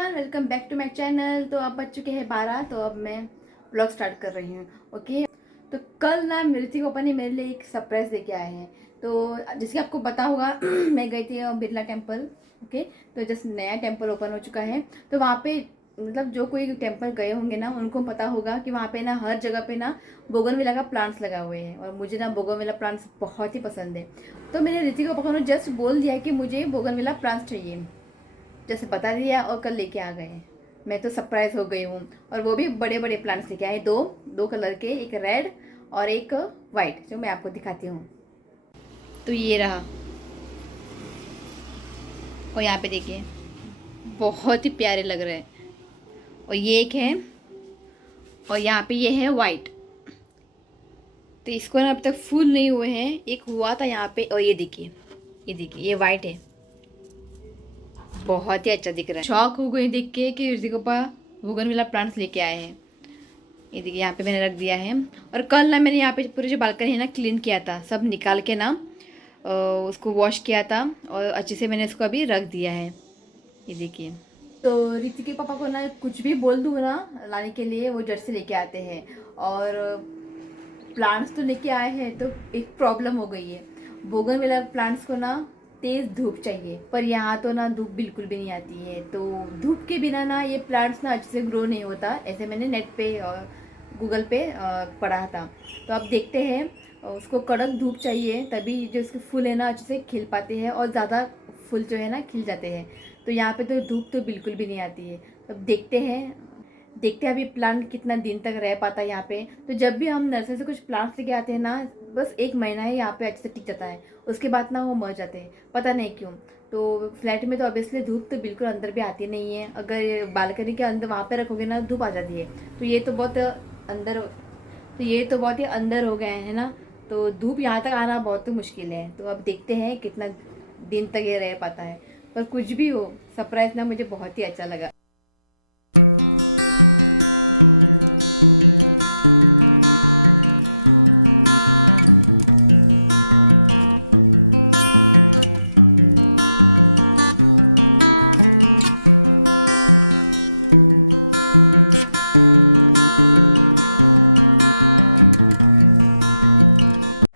Everyone, welcome back to my channel. तो अब बज चुके हैं 12, तो अब मैं ब्लॉग स्टार्ट कर रही हूँ। ओके, तो कल ना ऋतिक पापा ने मेरे लिए एक सरप्राइज लेके आए हैं। तो जैसे कि आपको पता होगा मैं गई थी बिरला टेम्पल। ओके, तो जस्ट नया टेम्पल ओपन हो चुका है। तो वहाँ पे मतलब जो कोई टेम्पल गए होंगे ना, उनको पता होगा कि वहाँ पे ना हर जगह पे ना बोगनविला का प्लांट्स लगा हुए हैं, और मुझे ना बोगनविला प्लांट्स बहुत ही पसंद है। तो मैंने ऋतिक पापा को जस्ट बोल दिया कि मुझे बोगनविला प्लांट्स चाहिए, जैसे बता दिया और कल लेके आ गए। मैं तो सरप्राइज हो गई हूँ। और वो भी बड़े बड़े प्लांट्स लेके आए, दो दो कलर के, एक रेड और एक वाइट, जो मैं आपको दिखाती हूँ। तो ये रहा, और यहाँ पे देखिए बहुत ही प्यारे लग रहे हैं। और ये एक है, और यहाँ पे ये है वाइट। तो इसको ना अब तक फूल नहीं हुए हैं, एक हुआ था यहाँ पे। और ये देखिए, ये देखिए, ये वाइट है, बहुत ही अच्छा दिख रहा है। शॉक हो गई देख के कि ऋतिक पापा बोगनविला प्लांट्स लेके आए हैं। ये देखिए यहाँ पे मैंने रख दिया है। और कल ना मैंने यहाँ पे पूरी जो बालकनी है ना क्लीन किया था, सब निकाल के ना उसको वॉश किया था, और अच्छे से मैंने इसको अभी रख दिया है। ये देखिए। तो ऋतिक के पापा को ना कुछ भी बोल दूँ ना लाने के लिए, वो जट से लेके आते हैं। और प्लांट्स तो लेके आए हैं, तो एक प्रॉब्लम हो गई है। बोगनविला प्लांट्स को ना तेज़ धूप चाहिए, पर यहाँ तो ना धूप बिल्कुल भी नहीं आती है। तो धूप के बिना ना ये प्लांट्स ना अच्छे से ग्रो नहीं होता, ऐसे मैंने नेट पे और गूगल पे पढ़ा था। तो अब देखते हैं, उसको कड़क धूप चाहिए, तभी जो उसके फूल है ना अच्छे से खिल पाते हैं, और ज़्यादा फूल जो है ना खिल जाते हैं। तो यहाँ पे तो धूप तो बिल्कुल भी नहीं आती है। तो अब देखते हैं अभी प्लांट कितना दिन तक रह पाता है यहाँ पे। तो जब भी हम नर्सरी से कुछ प्लांट्स लेके आते हैं ना, बस एक महीना ही यहाँ पे अच्छे से टिक जाता है, उसके बाद ना वो मर जाते हैं, पता नहीं क्यों। तो फ्लैट में तो ऑब्वियसली धूप तो बिल्कुल अंदर भी आती नहीं है, अगर बालकनी के अंदर वहाँ पे रखोगे ना धूप आ जाती है। तो ये तो बहुत अंदर तो ये तो बहुत ही अंदर हो गए हैं ना, तो धूप यहाँ तक आना बहुत ही मुश्किल है। तो अब देखते हैं कितना दिन तक ये रह पाता है। पर कुछ भी हो, सरप्राइज ना मुझे बहुत ही अच्छा लगा।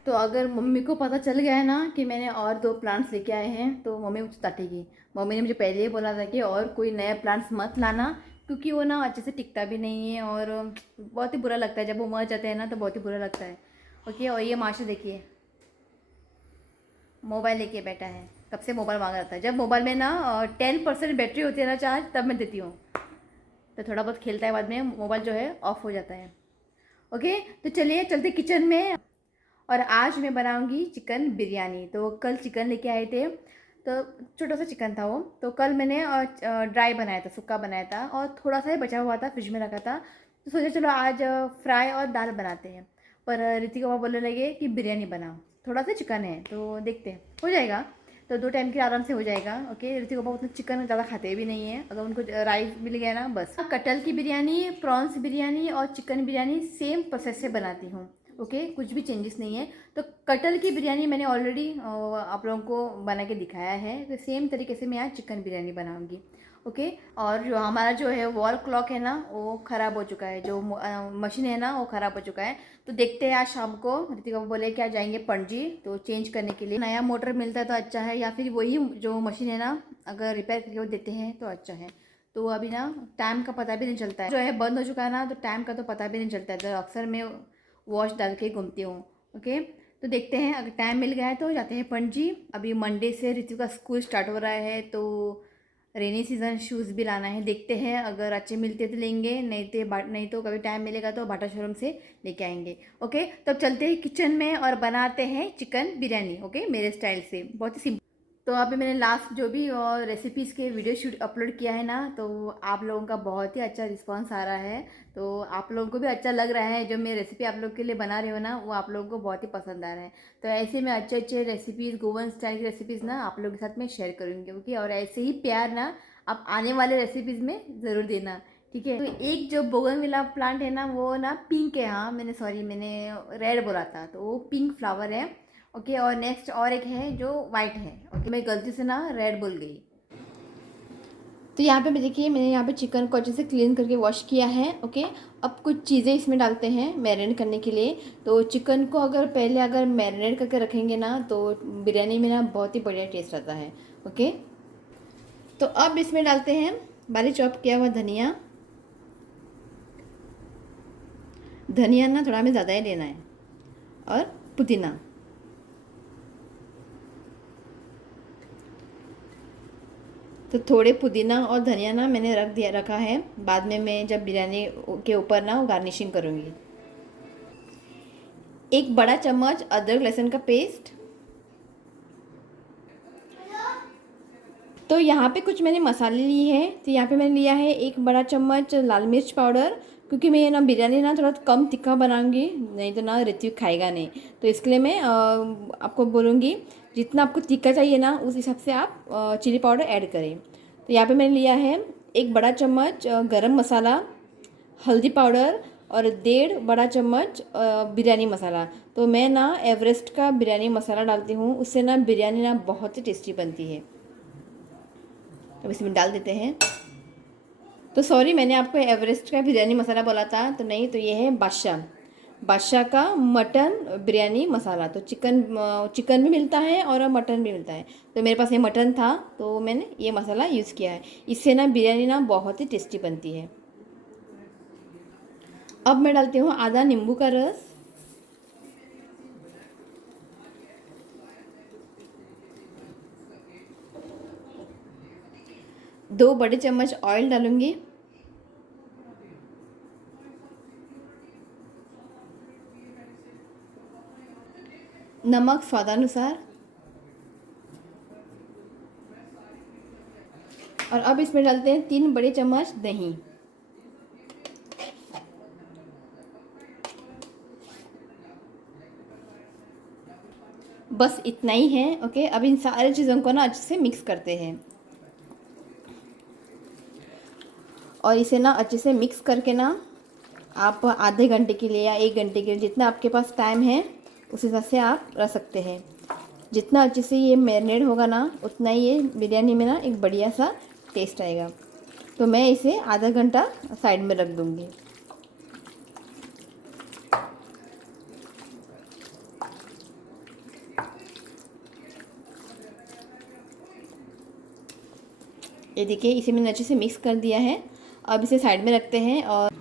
तो अगर मम्मी को पता चल गया है ना कि मैंने और दो प्लांट्स लेके आए हैं, तो मम्मी मुझे डांटेगी। मम्मी ने मुझे पहले ही बोला था कि और कोई नया प्लांट्स मत लाना, क्योंकि वो ना अच्छे से टिकता भी नहीं है, और बहुत ही बुरा लगता है जब वो मर जाते हैं ना, तो बहुत ही बुरा लगता है। ओके, और ये माशा देखिए, मोबाइल लेके बैठा है, कब से मोबाइल मांग रहा था। जब मोबाइल में ना 10% बैटरी होती है ना चार्ज, तब मैं देती हूँ, तो थोड़ा बहुत खेलता है, बाद में मोबाइल जो है ऑफ हो जाता है। ओके, तो चलिए चलते किचन में। और आज मैं बनाऊंगी चिकन बिरयानी। तो कल चिकन लेके आए थे, तो छोटा सा चिकन था वो। तो कल मैंने ड्राई बनाया था, सूखा बनाया था, और थोड़ा सा ही बचा हुआ था, फ्रिज में रखा था। तो सोचा चलो आज फ्राई और दाल बनाते हैं। पर ऋतिक पापा बोलने लगे कि बिरयानी बनाओ, थोड़ा सा चिकन है तो देखते हैं हो जाएगा। तो 2 टाइम के आराम से हो जाएगा। ओके, ऋतिक पापा उतना चिकन ज़्यादा खाते भी नहीं है, अगर उनको राइस मिल गया ना बस। कटल की बिरयानी, प्रॉन्स बिरयानी और चिकन बिरयानी सेम प्रोसेस से बनाती हूँ। ओके, कुछ भी चेंजेस नहीं है। तो कटल की बिरयानी मैंने ऑलरेडी आप लोगों को बना के दिखाया है, तो सेम तरीके से मैं आज चिकन बिरयानी बनाऊंगी। ओके, और जो हमारा जो है वॉल क्लॉक है ना, वो ख़राब हो चुका है, जो मशीन है ना वो ख़राब हो चुका है। तो देखते हैं आज शाम को, ऋतिका बोले क्या जाएंगे पणजी, तो चेंज करने के लिए नया मोटर मिलता है तो अच्छा है, या फिर वही जो मशीन है ना अगर रिपेयर करके वो देते हैं तो अच्छा है। तो अभी ना टाइम का पता भी नहीं चलता है, जो है बंद हो चुका है ना, तो टाइम का तो पता भी नहीं चलता है, तो अक्सर मैं वॉच डाल के घूमती हूँ। ओके, तो देखते हैं अगर टाइम मिल गया है तो जाते हैं पणजी। अभी मंडे से ऋतु का स्कूल स्टार्ट हो रहा है, तो रेनी सीजन शूज़ भी लाना है। देखते हैं अगर अच्छे मिलते तो लेंगे, नहीं तो कभी टाइम मिलेगा तो बाटा शोरूम से लेके आएंगे। ओके, तब चलते हैं किचन में और बनाते हैं चिकन बिरयानी। ओके, मेरे स्टाइल से बहुत ही सिंपल। तो अभी मैंने लास्ट जो भी रेसिपीज़ के वीडियो शूट अपलोड किया है ना, तो आप लोगों का बहुत ही अच्छा रिस्पांस आ रहा है। तो आप लोगों को भी अच्छा लग रहा है, जो मैं रेसिपी आप लोग के लिए बना रही हूँ ना, वो आप लोगों को बहुत ही पसंद आ रहा है। तो ऐसे में अच्छे अच्छे रेसिपीज़, गोवन स्टाइल की रेसिपीज़ ना आप लोगों के साथ मैं शेयर करूँगी। ओके, और ऐसे ही प्यार ना आप आने वाले रेसिपीज़ में ज़रूर देना, ठीक है। तो एक जो बोगनविला प्लांट है ना, वो ना पिंक है, हाँ मैंने रेड बोला था, तो वो पिंक फ्लावर है। ओके, और नेक्स्ट और एक है जो वाइट है। ओके, मैं गलती से ना रेड बोल गई। तो यहाँ पे देखिए मैंने यहाँ पे चिकन को अच्छे से क्लीन करके वॉश किया है। ओके, अब कुछ चीज़ें इसमें डालते हैं मैरिनेट करने के लिए। तो चिकन को अगर मैरिनेट करके रखेंगे ना तो बिरयानी में ना बहुत ही बढ़िया टेस्ट आता है। ओके, तो अब इसमें डालते हैं बारीक चॉप किया हुआ धनिया। धनिया ना थोड़ा हमें ज़्यादा ही लेना है, और पुदीना। तो थोड़े पुदीना और धनिया ना मैंने रखा है, बाद में मैं जब बिरयानी के ऊपर ना वो गार्निशिंग करूँगी। एक बड़ा चम्मच अदरक लहसुन का पेस्ट। तो यहाँ पे कुछ मैंने मसाले लिए हैं। तो यहाँ पे मैंने लिया है एक बड़ा चम्मच लाल मिर्च पाउडर, क्योंकि मैं ना बिरयानी ना थोड़ा कम तीखा बनाऊंगी, नहीं तो ना ऋत्विक खाएगा नहीं। तो इसके लिए मैं आपको बोलूँगी जितना आपको तीखा चाहिए ना उस हिसाब से आप चिली पाउडर ऐड करें। तो यहाँ पे मैंने लिया है एक बड़ा चम्मच गरम मसाला, हल्दी पाउडर और 1.5 बड़ा चम्मच बिरयानी मसाला। तो मैं ना एवरेस्ट का बिरयानी मसाला डालती हूँ, उससे ना बिरयानी ना बहुत ही टेस्टी बनती है। अब इसमें डाल देते हैं। तो सॉरी, मैंने आपको एवरेस्ट का बिरयानी मसाला बोला था, तो नहीं, तो ये है बादशाह का मटन बिरयानी मसाला। तो चिकन भी मिलता है और मटन भी मिलता है। तो मेरे पास ये मटन था तो मैंने ये मसाला यूज़ किया है। इससे ना बिरयानी ना बहुत ही टेस्टी बनती है। अब मैं डालती हूँ आधा नींबू का रस। दो बड़े चम्मच ऑयल डालूंगी। नमक स्वादानुसार। और अब इसमें डालते हैं 3 बड़े चम्मच दही। बस इतना ही है। ओके, अब इन सारी चीज़ों को ना अच्छे से मिक्स करते हैं, और इसे ना अच्छे से मिक्स करके ना आप आधे घंटे के लिए या 1 घंटे के लिए, जितना आपके पास टाइम है उस हिसाब से आप रख सकते हैं। जितना अच्छे से ये मैरिनेट होगा ना उतना ही ये बिरयानी में ना एक बढ़िया सा टेस्ट आएगा। तो मैं इसे आधा घंटा साइड में रख दूँगी। ये देखिए, इसे मैंने अच्छे से मिक्स कर दिया है। अब इसे साइड में रखते हैं। और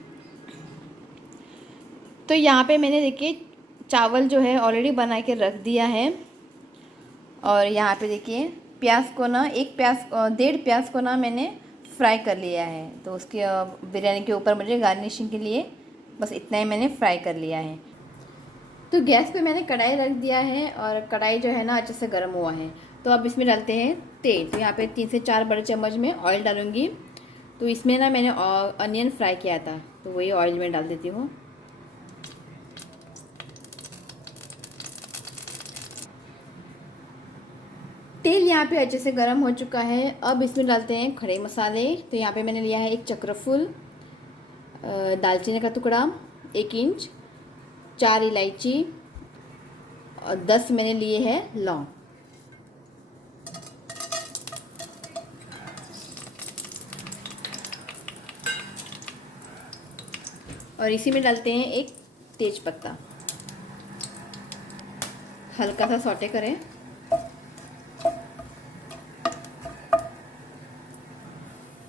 तो यहाँ पे मैंने देखिए चावल जो है ऑलरेडी बना के रख दिया है। और यहाँ पे देखिए प्याज को ना 1.5 प्याज को ना मैंने फ्राई कर लिया है। तो उसके बिरयानी के ऊपर मुझे गार्निशिंग के लिए बस इतना ही मैंने फ्राई कर लिया है। तो गैस पे मैंने कढ़ाई रख दिया है, और कढ़ाई जो है ना अच्छे से गर्म हुआ है। तो अब इसमें डालते हैं तेल। तो यहाँ पे 3 से 4 बड़े चम्मच में ऑयल डालूँगी। तो इसमें ना मैंने अनियन फ्राई किया था, तो वही ऑयल में डाल देती हूँ। तेल यहाँ पे अच्छे से गर्म हो चुका है। अब इसमें डालते हैं खड़े मसाले। तो यहाँ पे मैंने लिया है एक चक्रफूल, दालचीनी का टुकड़ा 1 इंच, 4 इलायची, और 10 मैंने लिए हैं लौंग। और इसी में डालते हैं एक तेज पत्ता। हल्का सा सौटे करें।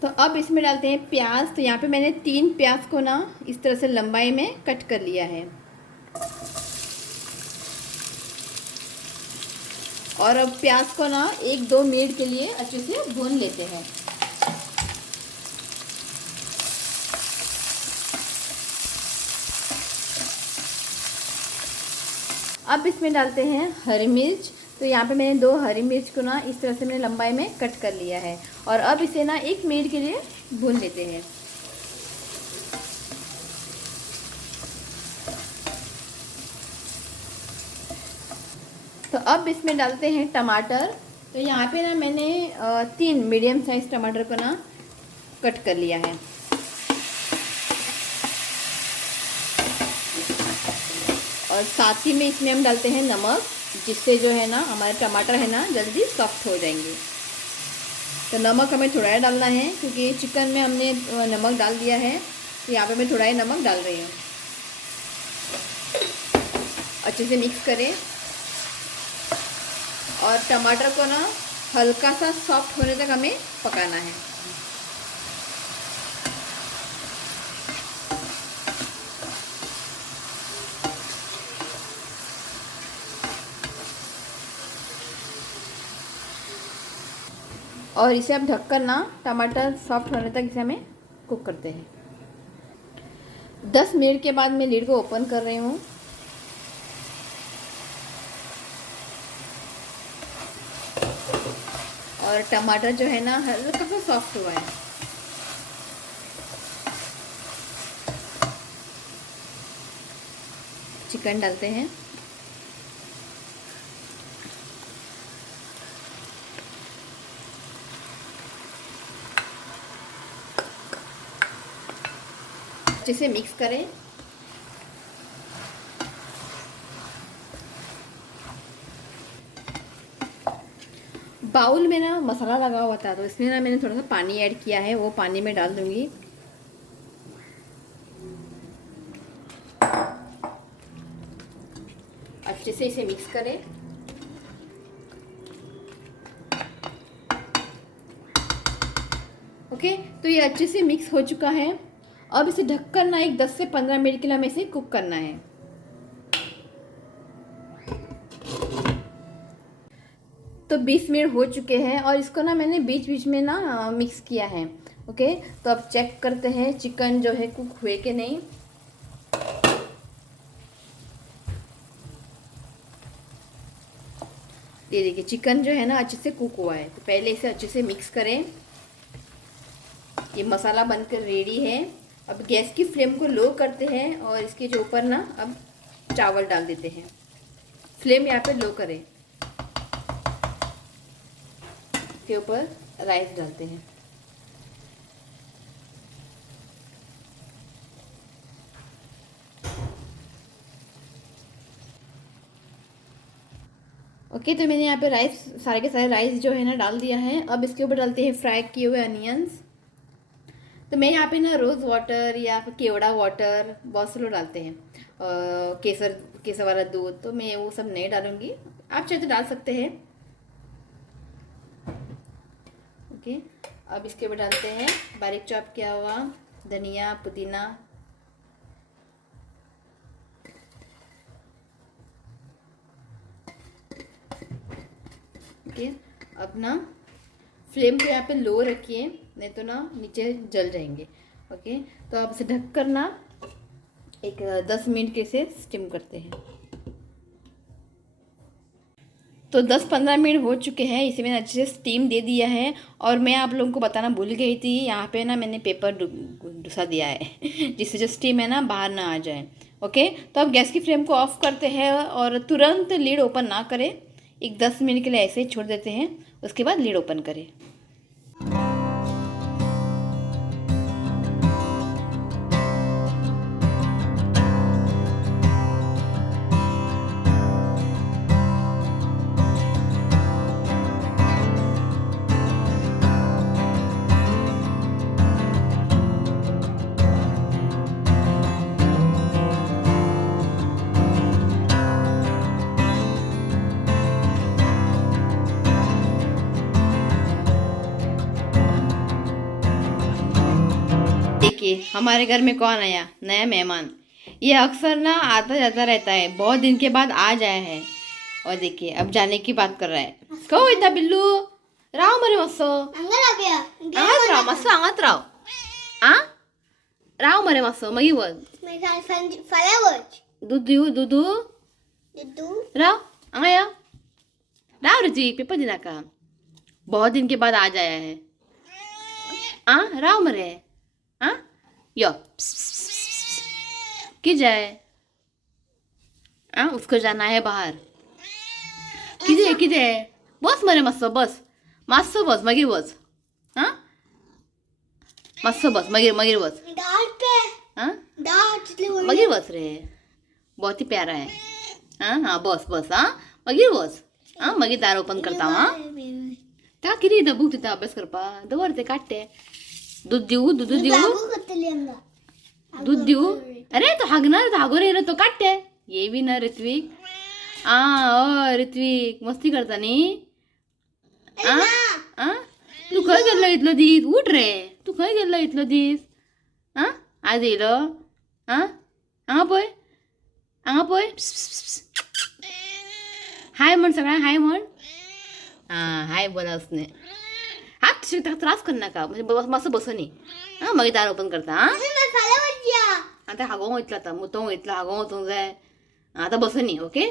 तो अब इसमें डालते हैं प्याज। तो यहाँ पे मैंने 3 प्याज को ना इस तरह से लंबाई में कट कर लिया है। और अब प्याज को ना 1-2 मिनट के लिए अच्छे से भून लेते हैं। अब इसमें डालते हैं हरी मिर्च। तो यहाँ पे मैंने 2 हरी मिर्च को ना इस तरह से मैंने लंबाई में कट कर लिया है। और अब इसे ना 1 मिनट के लिए भून लेते हैं। तो अब इसमें डालते हैं टमाटर। तो यहाँ पे ना मैंने 3 मीडियम साइज टमाटर को ना कट कर लिया है। और साथ ही में इसमें हम डालते हैं नमक, जिससे जो है ना हमारे टमाटर है ना जल्दी सॉफ्ट हो जाएंगे। तो नमक हमें थोड़ा ही डालना है क्योंकि चिकन में हमने नमक डाल दिया है, तो यहाँ पे मैं थोड़ा ही नमक डाल रही हूँ। अच्छे से मिक्स करें और टमाटर को ना हल्का सा सॉफ्ट होने तक हमें पकाना है। और इसे अब ढककर ना टमाटर सॉफ्ट होने तक इसे हमें कुक करते हैं। 10 मिनट के बाद मैं लीड को ओपन कर रही हूँ। और टमाटर जो है ना हल्का सा सॉफ्ट हुआ है। चिकन डालते हैं। अच्छे से मिक्स करें। बाउल में ना मसाला लगा हुआ था, तो इसमें ना मैंने थोड़ा सा पानी ऐड किया है, वो पानी में डाल दूंगी। अच्छे से इसे मिक्स करें। ओके, तो ये अच्छे से मिक्स हो चुका है। अब इसे ढककर ना एक 10 से 15 मिनट के लिए हमें इसे कुक करना है। तो 20 मिनट हो चुके हैं और इसको ना मैंने बीच बीच में ना मिक्स किया है। ओके, तो अब चेक करते हैं चिकन जो है कुक हुए कि नहीं। ये देखिए चिकन जो है ना अच्छे से कुक हुआ है। तो पहले इसे अच्छे से मिक्स करें। ये मसाला बनकर रेडी है। अब गैस की फ्लेम को लो करते हैं और इसके जो ऊपर ना अब चावल डाल देते हैं। फ्लेम यहाँ पे लो करें। के ऊपर राइस डालते हैं। ओके, तो मैंने यहाँ पे राइस सारे के सारे राइस जो है ना डाल दिया है। अब इसके ऊपर डालते हैं फ्राई किए हुए अनियंस। तो मैं यहाँ पे ना रोज़ वाटर या फिर केवड़ा वाटर, बहुत से लोग डालते हैं, केसर वाला दूध, तो मैं वो सब नहीं डालूंगी। आप चाहे तो डाल सकते हैं। ओके, अब इसके ऊपर डालते हैं बारीक चॉप किया हुआ धनिया, पुदीना। ओके, अब ना फ्लेम को यहाँ पे लो रखिए, नहीं तो ना नीचे जल जाएंगे। ओके, तो आप इसे ढक कर ना एक 10 मिनट के से स्टीम करते हैं। तो 10-15 मिनट हो चुके हैं, इसे मैंने अच्छे से स्टीम दे दिया है। और मैं आप लोगों को बताना भूल गई थी, यहाँ पे ना मैंने पेपर डुसा दिया है जिससे जो स्टीम है ना बाहर ना आ जाए। ओके, तो अब गैस की फ्लेम को ऑफ करते हैं और तुरंत लीड ओपन ना करें। एक 10 मिनट के लिए ऐसे ही छोड़ देते हैं, उसके बाद लीड ओपन करें। देखिए हमारे घर में कौन आया, नया मेहमान। ये अक्सर ना आता जाता रहता है, बहुत दिन के बाद आज आया है। और देखिए अब जाने की बात कर रहा है। कहो इतना बिल्लू राव मरे मस्सो आंगत राव मस्सो आंगत राव आ राव मरे मस्सो मगी बोल दुदू दुदू राव आया राव रजी पेपर दिना का बहुत दिन के बाद आज आया है। राव मरे यो कि जाए उसको जाना है बाहर। किजे बस मरे मस्त बस मस्त बस मगिर बस मस्त बस मगिर बस मगिर बस रे, बहुत ही प्यारा है। हाँ बस बस मगिर बस मगिर दार ओपन करता हूँ। त्या किती इथं बुक तिथं अभ्यास करपा दवरते काढते दूध देऊ दूध देऊ अरे तो हागणार तो हागो रे तो काढते ये बी ना ऋत्विक ऋत्विक मस्ती करता नी तू खंय गेल्लो इतलो दीस उठ रे तू खंय गेल्लो इतलो दीस आज येयलो हांगा पळय हाय म्हण सगळ्यांक हाय म्हण हाय बोला असणे हात ताका त्रास करनाका म्हणजे मातसो बसनी मागीर दार ओपन करता आतां हागोंक वयतलो आतां मुतोंक वयतलो हागोंक वचूंक जाय आतां बसनी ओके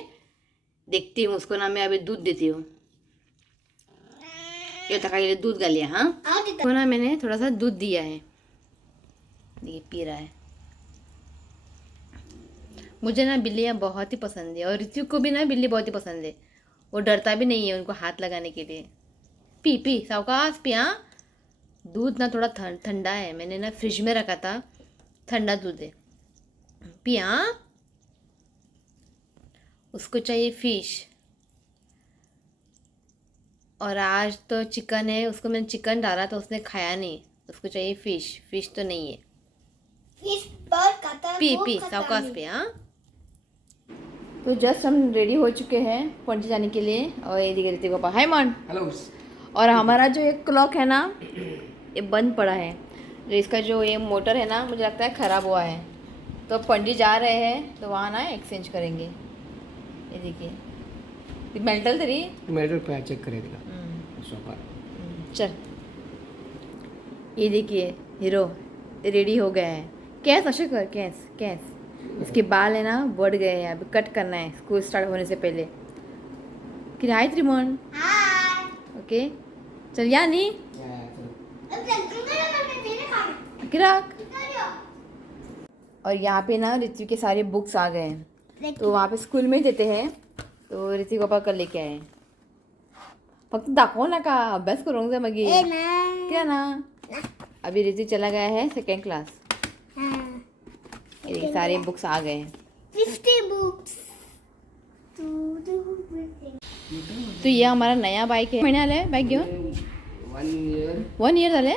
देखती हूँ उसको ना मैं अभी दूध देती हूँ ये तक के लिए दूध गालिया तो ना मैंने थोड़ा सा दूध दिया है ये पी रहा है मुझे ना बिल्लियाँ बहुत ही पसंद है और ऋतु को भी ना बिल्ली बहुत ही पसंद है वो डरता भी नहीं है उनको हाथ लगाने के लिए पी सावकाश पी दूध ना थोड़ा ठंडा है मैंने ना फ्रिज में रखा था ठंडा दूध है पी उसको चाहिए फिश और आज तो चिकन है उसको मैंने चिकन डाला तो उसने खाया नहीं उसको चाहिए फिश तो नहीं है फिश बहुत खाता है पी सावकाश पी तो जस्ट हम रेडी हो चुके हैं पणजी जाने के लिए और ये दिखे ऋतिक पापा हाय मॉन हेलो और हमारा जो एक क्लॉक है ना ये बंद पड़ा है जो इसका जो ये मोटर है ना मुझे लगता है ख़राब हुआ है तो पणजी जा रहे हैं तो वहाँ ना एक्सचेंज करेंगे ये देखिए मेंटल तरी मेरे पे चेक करेगा सोफा चल ये देखिए हीरो रेडी हो गया है कैस अशोक कर कैस इसके बाल है ना बढ़ गए हैं अभी कट करना है स्कूल स्टार्ट होने से पहले कि हाय त्रिमोन हाय ओके चल या नहीं किराक और यहाँ पे ना ऋतु के सारे बुक्स आ गए हैं तो वहाँ पे स्कूल में ही देते हैं तो ऋतिक पापा कल लेके आए फक्त दाखव ना का अभ्यास करूँगा जा मग क्या ना अभी ऋतिक चला गया है 2nd क्लास ये सारे बुक्स आ गए हैं 50 बुक्स तो ये हमारा नया बाइक है महिने आले बाइक घेऊन 1 year झाले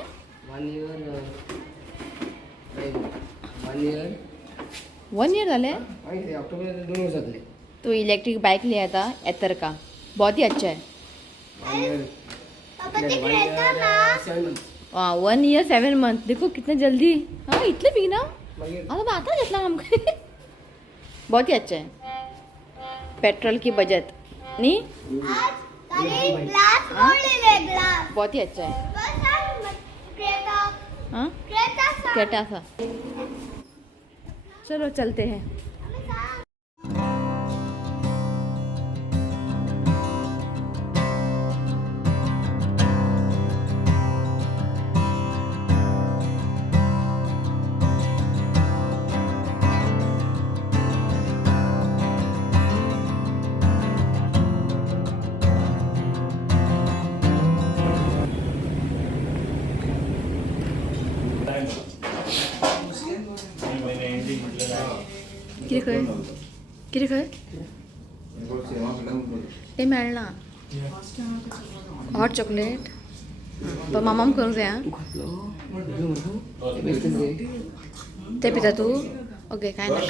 1 year झाले अक्टूबर 2 वर्ष झाले तो इलेक्ट्रिक बाइक लिया था एतर का बहुत ही अच्छा है पापा देख रहता ना 1 year 7 months देखो कितना जल्दी हाँ इतने भी ना अब आता जितना हम बहुत ही अच्छा है पेट्रोल की बचत नहीं आज अरे ग्लास मोड़ ले ग्लास बहुत ही अच्छा है बस आज क्रेटा हाँ क्रेटा सा चलो चलते हैं किती खंय ते मेळना हॉट चॉकलेट पण मामाम करूंक जाय ते पिता तू ओके काय ना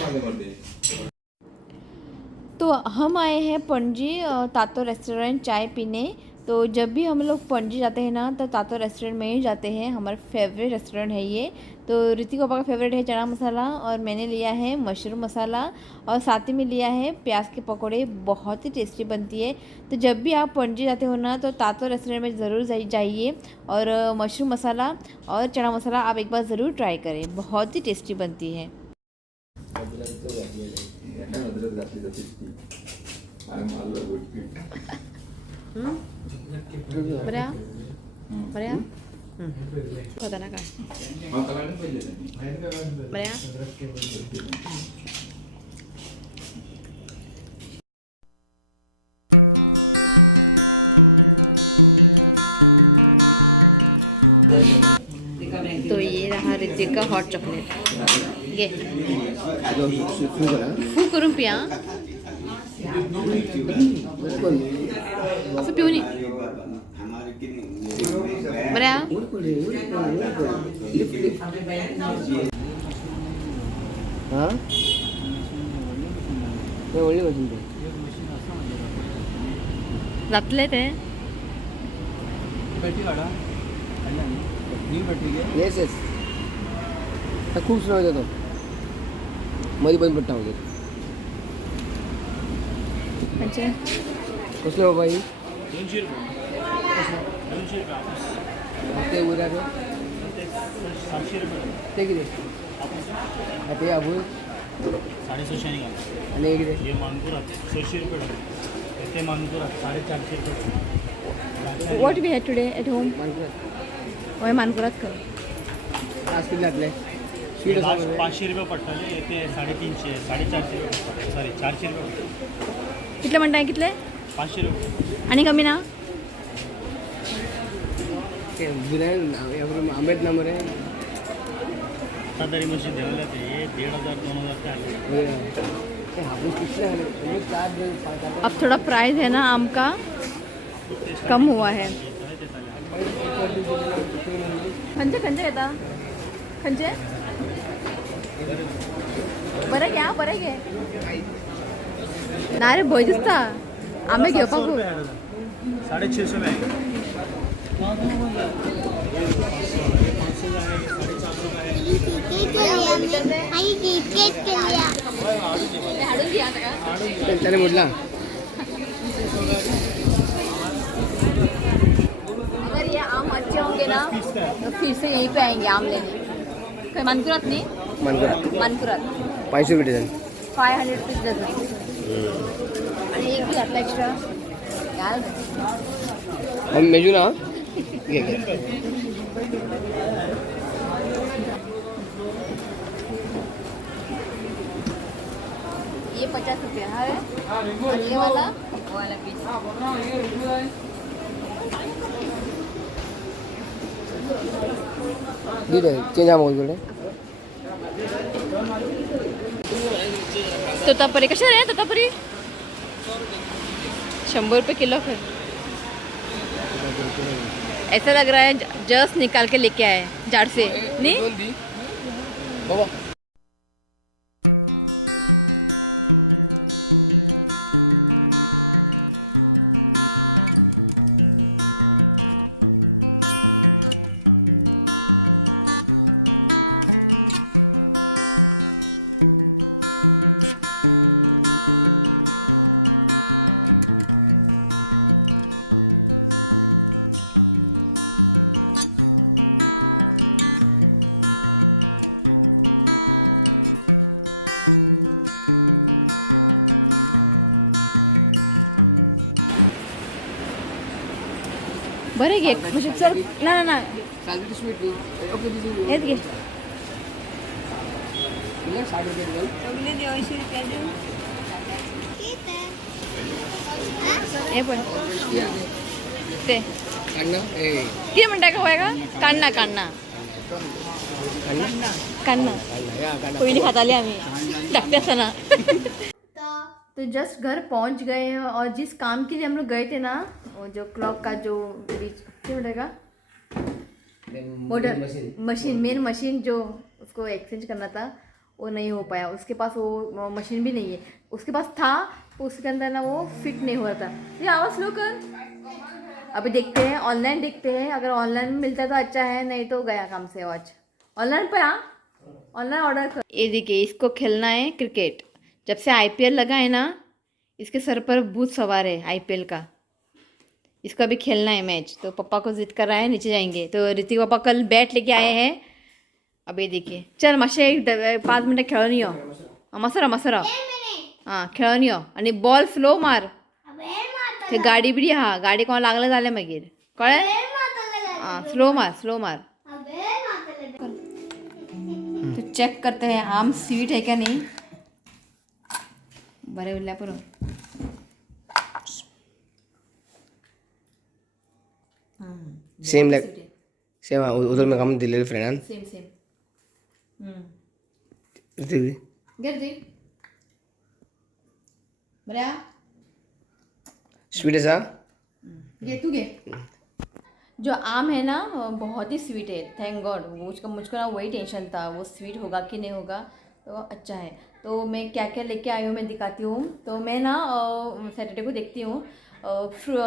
तो हम आए हैं पणजी तातो रेस्टोरेंट चाय पीने तो जब भी हम लोग पणजी जाते हैं ना तो तातो रेस्टोरेंट में ही जाते हैं हमारा फेवरेट रेस्टोरेंट है ये तो ऋतिक पापा का फेवरेट है चना मसाला और मैंने लिया है मशरूम मसाला और साथ ही में लिया है प्याज के पकौड़े बहुत ही टेस्टी बनती है तो जब भी आप पणजी जाते हो ना तो तातो रेस्टोरेंट में ज़रूर जाइए और मशरूम मसाला और चना मसाला आप एक बार ज़रूर ट्राई करें बहुत ही टेस्टी बनती है बऱ्या बऱ्या होता ना काय बऱ्या तो ये रहा ऋतिक का हॉट चॉकलेट ये फू करून पिया असं पिऊ नये हां ते ಒಳ್ಳೆ मशीन ते जातले ते येस येस खूप स्लो होतो मध्ये बंद पडता वगैरे म्हणजे कसले बाबा ही ते उद्या ते किती ते अबूल 650 निघाला आणि हे किती हे मानपुरात 600 रुपये डझन. ते मानपुरात 450 रुपये dozen. What we had today at home मानकुरात होय मानकुरात कर आज किती घातले स्वीट लास्ट असं 500 रुपये पडटाले ते 350 450 रुपये सॉरी 400 रुपये कितले म्हणताय कितले 500 रुपये आणि कमी ना ते बिर्याणी आंबेत ना मरे आता तरी मशीन देवले ते 1500 2000 ते आले ते हापूस कितले झाले तुम्ही 4 अब थोड़ा प्राइस है ना आम का कम हुआ है खंजे खंजे येता खंजे बरें घे बरें घे ना रे भंय दिसता आंबे घेवपाक 650 में आई क्रिकेट केल्या त्याने म्हटला अगर ये आम अच्छे होंगे ना तो फिर से यहीं पे आएंगे आम लेने मानकुरात नहीं मानकुरात मानकुरात 500 रुपये डझन 500 रुपीज डझन आणि एक भी घातला एक्स्ट्रा घाल हम मेजू ना घे घे ये 50 रुपये है और ये वाला पीस दिले चेंज आम बोलले तोतापुरी कशा रे तोतापुरी 100 रुपये किलो फिर ऐसा लग रहा है जस्ट निकाल के लेके आए झाड़ से नहीं बाबा बरे घे म्हणजे चल ना ना ना चालते स्वीट ओके दिस हेच घे 60 रुपये डझन हे पण ते काढणं ए किती म्हणताय का होय का काढणा काढणा काढणं काढणा या काढणं कोई नहीं खाता लिया हमें लगता था ना तो जस्ट घर पहुंच गए हैं और जिस काम के लिए हम लोग गए थे ना वो जो क्लॉक का जो बीच क्या बोलेगा मोटर मशीन मेन मशीन जो उसको एक्सचेंज करना था वो नहीं हो पाया उसके पास वो मशीन भी नहीं है उसके पास था तो उसके अंदर ना वो फिट नहीं हो रहा था ये आवाज़ स्लो कर अभी देखते हैं ऑनलाइन देखते हैं अगर ऑनलाइन मिलता है तो अच्छा है नहीं तो गया काम से आज ऑनलाइन पे ऑनलाइन ऑर्डर कर ये देखिए इसको खेलना है क्रिकेट जब से आईपीएल लगा है ना इसके सर पर भूत सवार है आईपीएल का इसको अभी खेलना है मैच तो पापा को जिद कर रहा है नीचे जाएंगे तो ऋतिक पापा कल बैट लेके आए हैं अभी देखिए चल माशे 5 मिनटं खेळून यो मसरा हां खेळून यो आणि बॉल स्लो मार ते गाडी बिडी हा गाडी कोणा लागलं झालं मागीर कळ्ळें हां स्लो मार तो चेक करते हैं आम स्वीट है क्या नहीं बरे उरल्या पुरो सेम लाइक सेम उधर में काम दिले फ्रेंड सेम ऋतिक गर्दी बऱ्या स्वीट असा घे तू घे जो आम है ना बहुत ही स्वीट है, थैंक गॉड। मुझको ना वही टेंशन था, वो स्वीट होगा कि नहीं होगा, तो अच्छा है। तो मैं क्या क्या लेके आई हूँ मैं दिखाती हूँ। तो मैं ना सैटरडे को देखती हूँ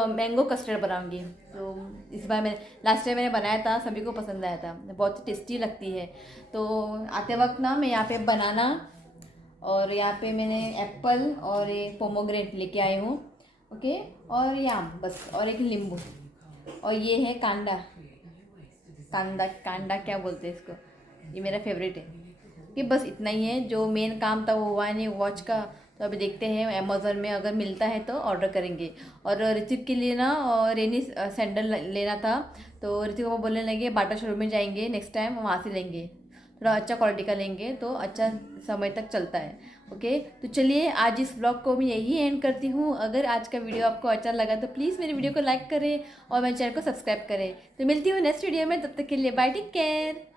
मैंगो कस्टर्ड बनाऊंगी। तो इस बार मैं लास्ट टाइम मैंने बनाया था, सभी को पसंद आया था, बहुत टेस्टी लगती है। तो आते वक्त ना मैं यहाँ पे बनाना और यहाँ पे मैंने एप्पल और ये पोमोग्रेनेट लेके आई हूँ। ओके, और ये आम बस, और एक नींबू, और ये है कांदा। कांदा कांदा क्या बोलते हैं इसको, ये मेरा फेवरेट है। कि बस इतना ही है, जो मेन काम था वो हुआ नहीं वॉच का। तो अभी देखते हैं अमेज़न में अगर मिलता है तो ऑर्डर करेंगे। और ऋतिक के लिए ना रेनी सैंडल लेना था। तो ऋतिक को बोलने लगे बाटा शोरूम में जाएंगे नेक्स्ट टाइम, वहाँ से लेंगे, थोड़ा अच्छा क्वालिटी का लेंगे तो अच्छा समय तक चलता है। ओके, तो चलिए आज इस ब्लॉग को मैं यही एंड करती हूँ। अगर आज का वीडियो आपको अच्छा लगा तो प्लीज़ मेरे वीडियो को लाइक करें और मेरे चैनल को सब्सक्राइब करें। तो मिलती हूँ नेक्स्ट वीडियो में, तब तक के लिए बाय, टेक केयर।